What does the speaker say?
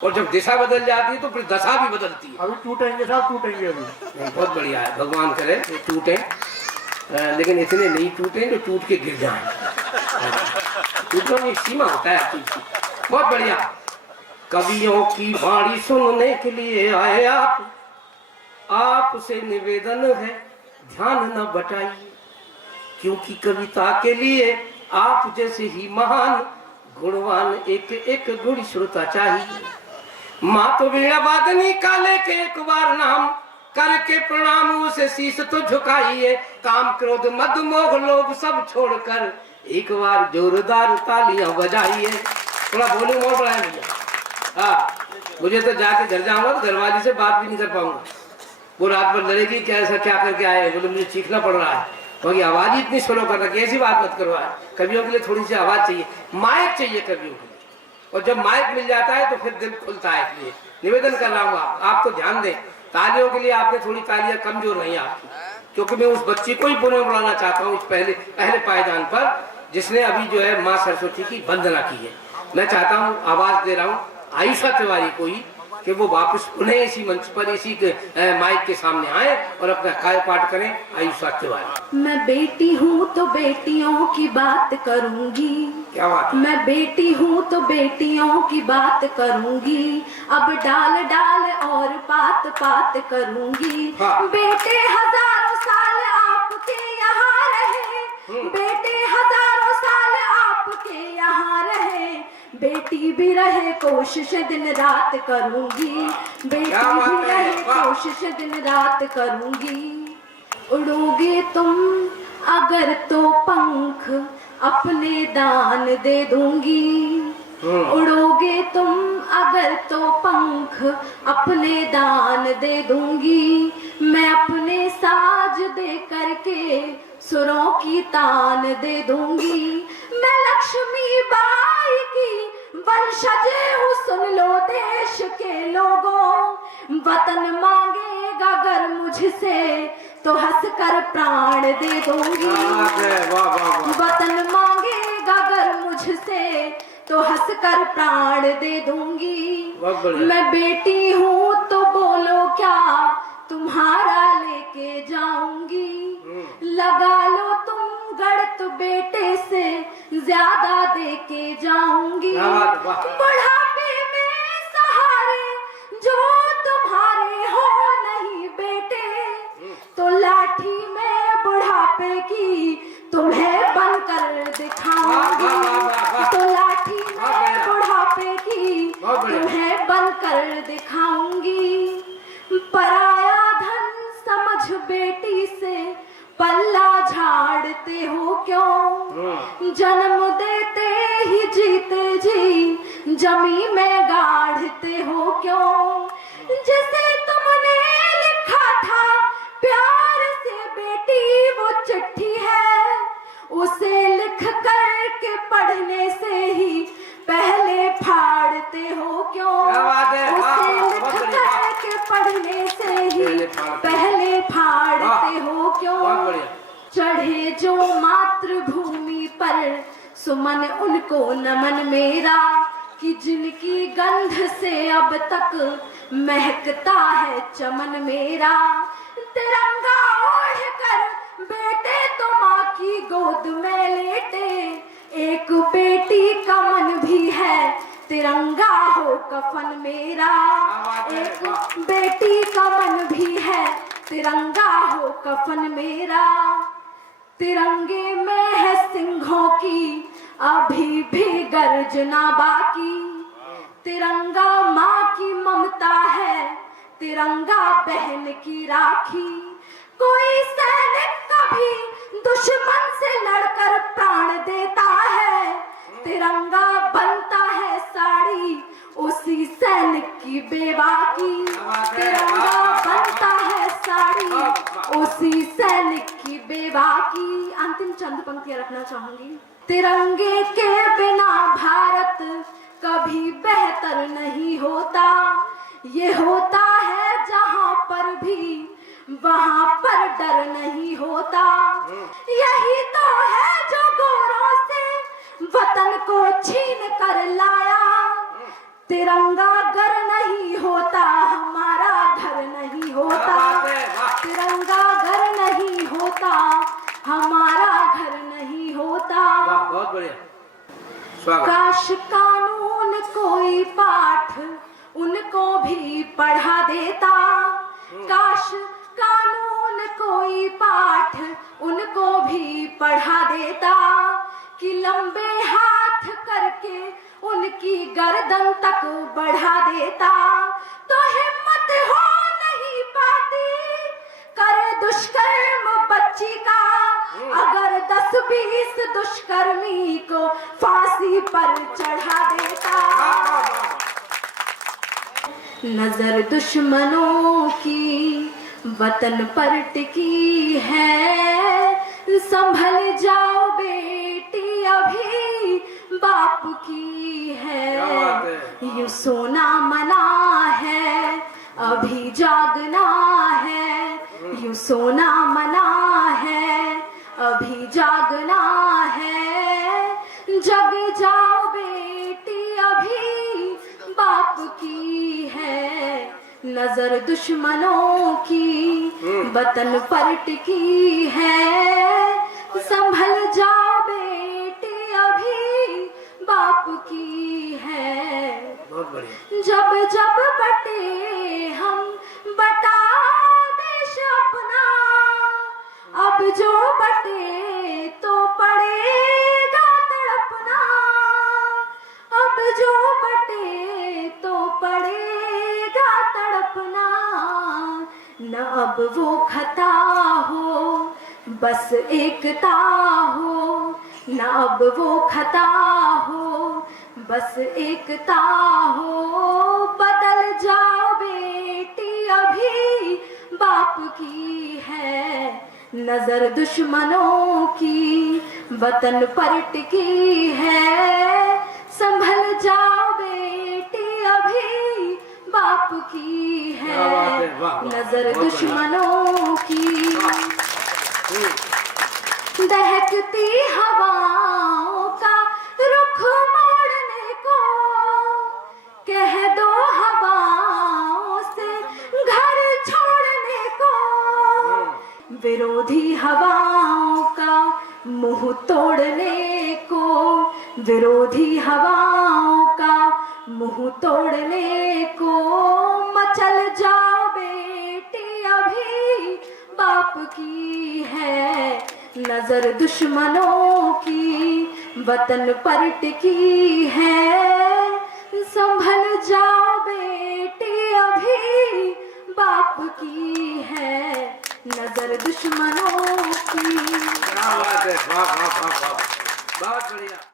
और जब दिशा बदल जाती है तो फिर दशा भी बदलती है। अभी टूटेंगे साहब, टूटेंगे अभी। बहुत बढ़िया है, भगवान करे ये टूटे, लेकिन इतने नहीं टूटे जो टूट के गिर जाए। टूटने की सीमा होता है। बहुत बढ़िया। कवियों की वाणी सुनने के लिए आए आपसे निवेदन है ध्यान न बटाइए, क्योंकि कविता के लिए आप जैसे ही महान गुणवान एक एक गुण श्रोता चाहिए। मात वीणा वादनी काले के एक बार नाम करके प्रणाम उसे शीश तो झुकाइए। काम क्रोध मद मोह लोभ सब छोड़कर एक बार जोरदार तालियां बजाइए। थोड़ा वॉल्यूम और बढ़ाएं भैया। हाँ, मुझे तो जाके घर जाऊंगा तो घरवाली से बात भी नहीं कर पाऊंगा। वो रात भर लड़ेगी क्या ऐसा क्या करके आए, बोले मुझे चीखना पड़ रहा है क्योंकि आवाज ही इतनी स्लो कर रखी है। ऐसी बात मत करवाए। कवियों के लिए थोड़ी सी आवाज चाहिए, माइक चाहिए कवियों के लिए, और जब माइक मिल जाता है तो फिर दिल खुलता है। इसलिए निवेदन कर रहा हूँ आप तो ध्यान दें। तालियों के लिए आपने थोड़ी तालियां कमजोर रही आपकी, क्योंकि मैं उस बच्ची को ही बुलाना चाहता हूँ इस पहले पायदान पर जिसने अभी जो है माँ सरस्वती की वंदना की है। मैं चाहता हूँ, आवाज दे रहा हूँ आयुषा तिवारी को ही कि वो वापस उन्हें इसी मंच पर इसी माइक के सामने आए और अपना काय पाठ करें। आयुषा तिवारी। मैं बेटी हूँ तो बेटियों की बात करूंगी। क्या बात? मैं बेटी हूँ तो बेटियों की बात करूंगी। अब डाल डाल और पात पात करूंगी। हाँ। बेटे हजारों साल आपके यहाँ रहे, बेटे हजारों साल आपके यहाँ रहे, बेटी भी रहे कोशिश दिन रात करूंगी। बेटी भी रहे कोशिश दिन रात करूंगी। उड़ोगे तुम अगर तो पंख अपने दान दे दूंगी। उड़ोगे तुम अगर तो पंख अपने दान दे दूंगी। मैं अपने साज दे करके सुरों की तान दे दूंगी। मैं लक्ष्मी बाई की वंशज हूँ, सुन लो देश के लोगों। वतन मांगेगा अगर मुझसे तो हंसकर प्राण दे दूंगी। वतन मांगेगा अगर मुझसे तो हंसकर प्राण दे दूंगी। मैं बेटी हूँ तो बोलो क्या तुम्हारा लेके जाऊंगी। लगा लो तुम गढ़ तो बेटे से ज्यादा दे के जाऊंगी। बुढ़ापे में सहारे जो तुम्हारे हो नहीं बेटे, तो लाठी में बुढ़ापे की तुम्हें बनकर दिखाऊंगी। तो लाठी में बुढ़ापे की तुम्हें बनकर दिखाऊंगी। पराया धन समझ बेटी से पल्ला झाड़ते हो क्यों। जन्म देते ही जीते जी जमी में गाड़ते हो क्यों। जिसे तुमने लिखा था प्यार से बेटी वो चिट्ठी है, उसे लिख करके पढ़ने से ही पहले फाड़ते हो क्यों। उसे लिख करके पढ़ने से ही पहले फाड़ते हो क्यों। चढ़े जो मातृभूमि पर सुमन उनको नमन मेरा, कि जिनकी गंध से अब तक महकता है चमन मेरा। तिरंगा ओढ़ कर बेटे तो माँ की गोद में लेटे, एक बेटी का मन भी है तिरंगा हो कफन मेरा। एक बेटी का मन भी है तिरंगा हो कफन मेरा। तिरंगे में है सिंहों की अभी भी गर्जना बाकी। तिरंगा माँ की ममता है, तिरंगा बहन की राखी। कोई सैनिक कभी दुश्मन से लड़कर प्राण देता है, तिरंगा बनता है साड़ी उसी सैनिक की बेवा की। तिरंगा बनता है साड़ी उसी सैनिक की बेवा की। अंतिम चंद पंक्तियां रखना चाहूंगी। तिरंगे के बिना भारत कभी बेहतर नहीं होता। ये होता है जहां पर भी वहां पर डर नहीं होता। यही तो है जो गोरों से वतन को छीन कर लाया। तिरंगा घर नहीं होता हमारा घर नहीं होता, क्या बात है, वाह। तिरंगा घर नहीं होता हमारा घर नहीं होता। वाह, बहुत बढ़िया, स्वागत। काश कानून कोई पाठ उनको भी पढ़ा देता, काश कानून कोई पाठ उनको भी पढ़ा देता, कि लंबे हाथ करके उनकी गर्दन तक बढ़ा देता। तो हिम्मत हो नहीं पाती करे दुष्कर्म बच्ची का, अगर 10-20 दुष्कर्मी को फांसी पर चढ़ा देता। नजर दुश्मनों की वतन पर टिकी है, संभल जाओ बेटी अभी बाप की है। यूं सोना मना है अभी जागना है, यूं सोना मना है अभी जागना है। जग जाओ बेटी अभी बाप की है, नजर दुश्मनों की वतन पर टिकी है, संभल जाओ बेटी अभी बाप की है। बहुत बढ़िया। जब जब बटे हम बटा देश अपना, अब जो बटे तो पड़ेगा तड़पना, अब जो बटे तो पड़ेगा तड़पना। न अब वो खता हो बस एकता हो, न अब वो खता हो बस एकता हो। बदल जाओ बेटी अभी बाप की है, नजर दुश्मनों की वतन पर टिकी है, संभल जाओ बेटी अभी बाप की है, नजर दुश्मनों की। दहकती हवाओं का रुख मोड़ने को, कह दो हवाओं से घर छोड़ने को, विरोधी हवाओं का मुंह तोड़ने को, विरोधी हवाओं का मुंह तोड़ने को। मचल जाओ बेटी अभी बाप की है, नजर दुश्मनों की वतन पर टिकी है, संभल जाओ बेटी अभी बाप की है, नजर दुश्मनों की। क्या बात है, वाह वाह वाह वाह, बहुत बढ़िया।